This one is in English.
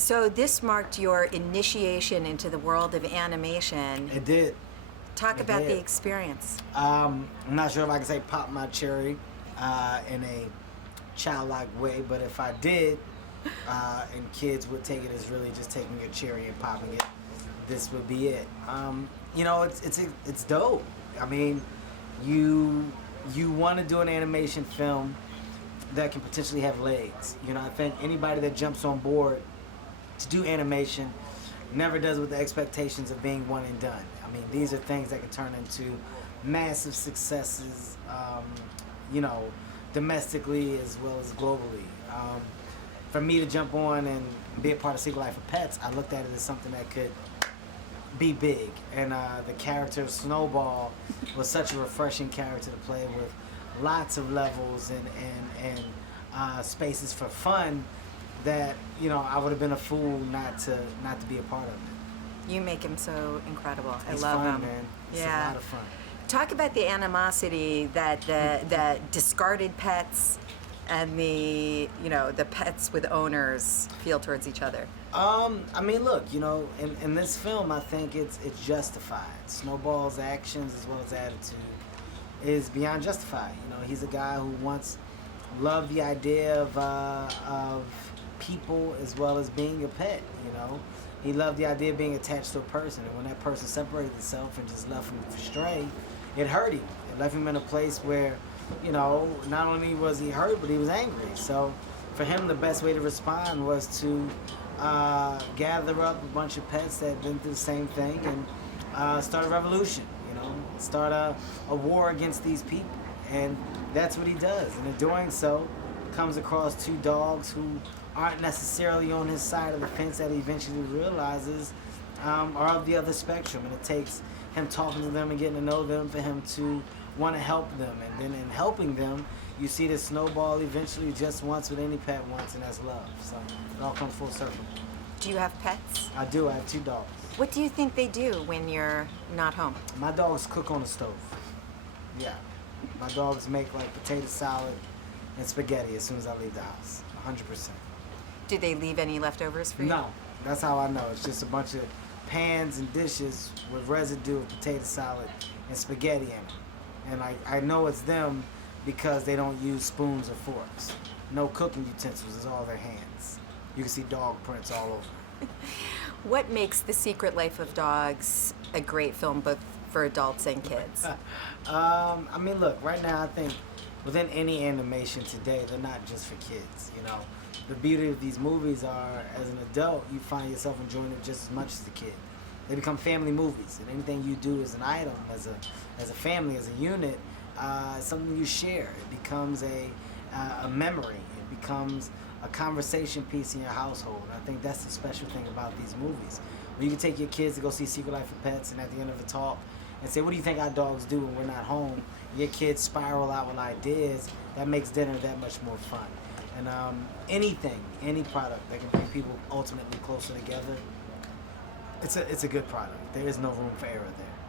So this marked your initiation into the world of animation. It did. Talk about the experience. I'm not sure if I can say pop my cherry in a childlike way, but if I did, and kids would take it as really just taking a cherry and popping it, this would be it. It's dope. I mean, you want to do an animation film that can potentially have legs. I think anybody that jumps on board to do animation never does with the expectations of being one and done. I mean, these are things that can turn into massive successes, domestically as well as globally. For me to jump on and be a part of Secret Life of Pets, I looked at it as something that could be big. And the character of Snowball was such a refreshing character to play with, lots of levels and spaces for fun that I would have been a fool not to be a part of it. You make him so incredible. I It's love fun, him. man. It's Yeah. a lot of fun. Talk about the animosity that the discarded pets and the pets with owners feel towards each other. I mean, look, in this film, I think it's justified. Snowball's actions as well as attitude is beyond justified. He's a guy who once loved the idea of people as well as being a pet. He loved the idea of being attached to a person, and when that person separated itself and just left him astray, it hurt him. It left him in a place where, not only was he hurt, but he was angry. So for him, the best way to respond was to gather up a bunch of pets that had been through the same thing and start a revolution, start a war against these people. And that's what he does. And in doing so, comes across two dogs who aren't necessarily on his side of the fence that he eventually realizes are of the other spectrum. And it takes him talking to them and getting to know them for him to want to help them. And then in helping them, you see that Snowball eventually just wants what any pet wants, and that's love. So it all comes full circle. Do you have pets? I do. I have 2 dogs. What do you think they do when you're not home? My dogs cook on the stove. Yeah. My dogs make like potato salad and spaghetti as soon as I leave the house. 100%. Do they leave any leftovers for you? No. That's how I know. It's just a bunch of pans and dishes with residue of potato salad and spaghetti in them. And I know it's them because they don't use spoons or forks. No cooking utensils, it's all their hands. You can see dog prints all over. What makes The Secret Life of Dogs a great film both for adults and kids? I mean, look, right now I think within any animation today, they're not just for kids, The beauty of these movies are, as an adult, you find yourself enjoying it just as much as a kid. They become family movies, and anything you do as an item, as a family, as a unit, something you share. It becomes a memory. It becomes a conversation piece in your household. And I think that's the special thing about these movies. Where you can take your kids to go see Secret Life of Pets, and at the end of the talk, and say, what do you think our dogs do when we're not home? Your kids spiral out with ideas. That makes dinner that much more fun. And any product that can bring people ultimately closer together, it's a good product. There is no room for error there.